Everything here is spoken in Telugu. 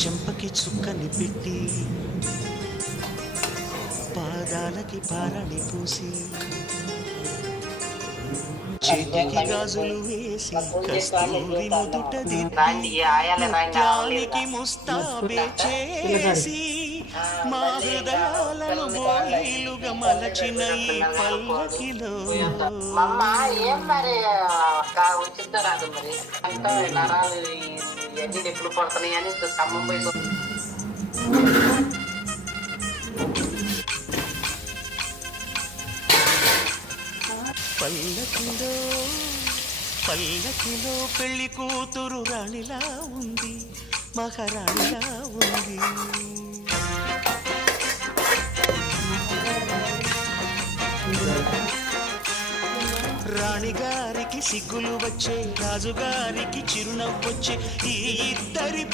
చెంపకి చుక్కని పెట్టి పాదాలకి పారని పూసి చేతికి గాజులు వేసి కస్తూరి నుదుట దిద్ది ముత్యానికి ముస్తాబే చేసి మా హృదయాలను బోయిలుగా మలచిన ఈ పల్లకిలో అమ్మ ఏం మరి వచ్చిందో రాదు మరి అంటే నరాలు ఇవన్నీ ఎప్పుడు పడుతున్నాయి అని ఖమ్మం పోయి పల్లకిలో పల్లకిలో పెళ్లి కూతురు రాణిలా ఉంది, మహారాణిలా ఉంది. రాణిగారికి సిగ్గులు వచ్చే, రాజుగారికి చిరునవ్వొచ్చే, ఈ ఇద్దరి